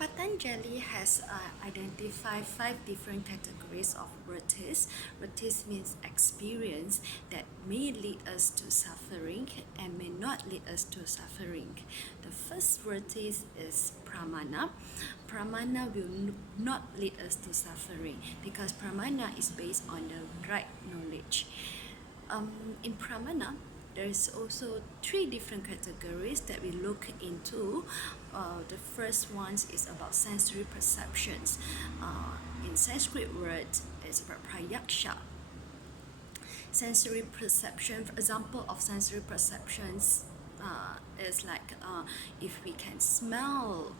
Patanjali has identified 5 different categories of vrttis. Vrttis means experience that may lead us to suffering and may not lead us to suffering. The first vrttis is pramana. Pramana will not lead us to suffering because pramana is based on the right knowledge. In pramana, there is also 3 different categories that we look into. The first one is about sensory perceptions. In Sanskrit word, it's about prayaksha. Sensory perception, for example of sensory perceptions is like if we can smell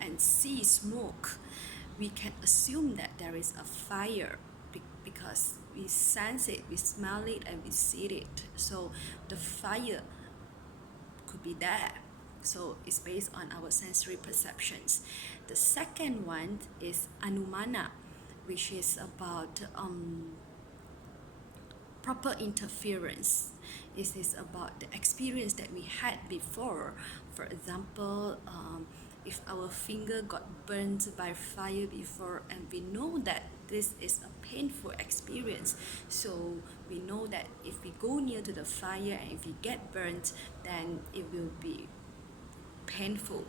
and see smoke, we can assume that there is a fire because we sense it, we smell it, and we see it. So the fire could be there. So it's based on our sensory perceptions. The second one is anumana, which is about proper interference. It is about the experience that we had before. For example, if our finger got burnt by fire before and we know that this is a painful experience, so we know that if we go near to the fire and if we get burnt, then it will be painful.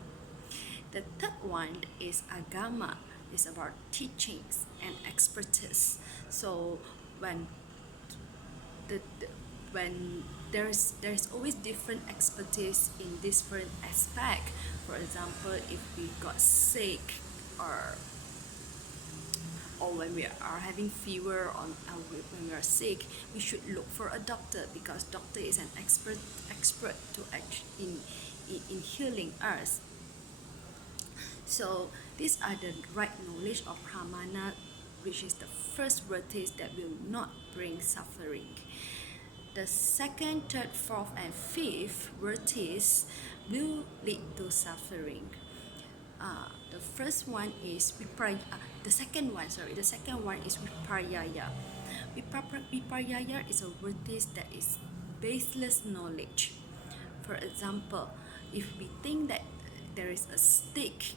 The third one is agama. It's about teachings and expertise. So when when there's always different expertise in different aspect. For example, if we got sick or when we are having fever or when we are sick, we should look for a doctor because doctor is an expert to act in healing us. So these are the right knowledge of pramana, which is the first vrttis that will not bring suffering. The second, third, fourth, and fifth vrttis will lead to suffering. The first one is the second one is viparyaya. Viparyaya is a vrttis that is baseless knowledge. For example, if we think that there is a stick,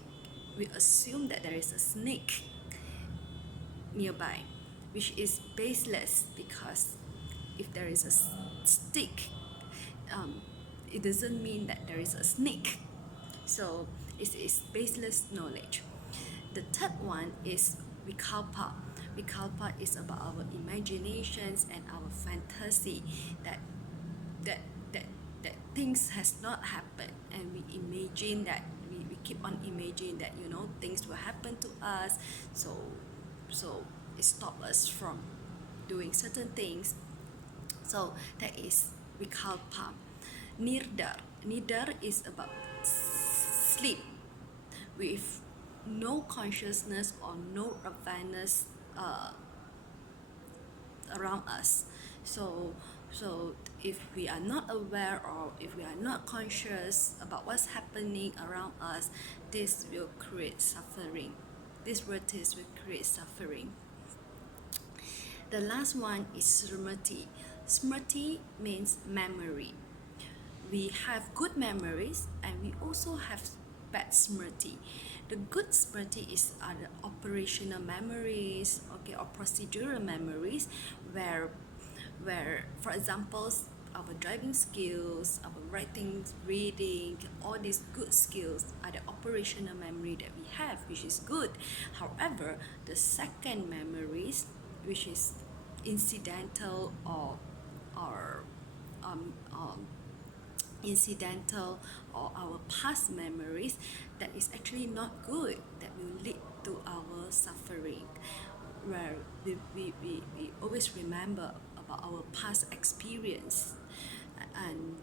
we assume that there is a snake nearby, which is baseless because if there is a stick, it doesn't mean that there is a snake. So it is baseless knowledge. The third one is vikalpa. Vikalpa is about our imaginations and our fantasy that things has not happened, and we imagine that we keep on imagining that things will happen to us, so it stops us from doing certain things. So that is vikalpa. Nidar is about sleep with no consciousness or no awareness around us. So if we are not aware or if we are not conscious about what's happening around us, this will create suffering. This vrttis will create suffering. The last one is smrti. Smrti means memory. We have good memories and we also have bad smrti. The good smrti are the operational memories, or procedural memories, where for example our driving skills, our writing, reading, all these good skills are the operational memory that we have, which is good. However, the second memories, which is incidental or our past memories, that is actually not good, that will lead to our suffering, where we always remember about our past experience and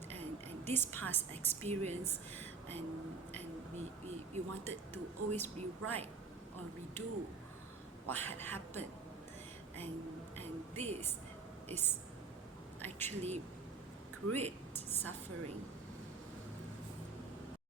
this past experience, and we wanted to always rewrite or redo what had happened, and this is actually create suffering.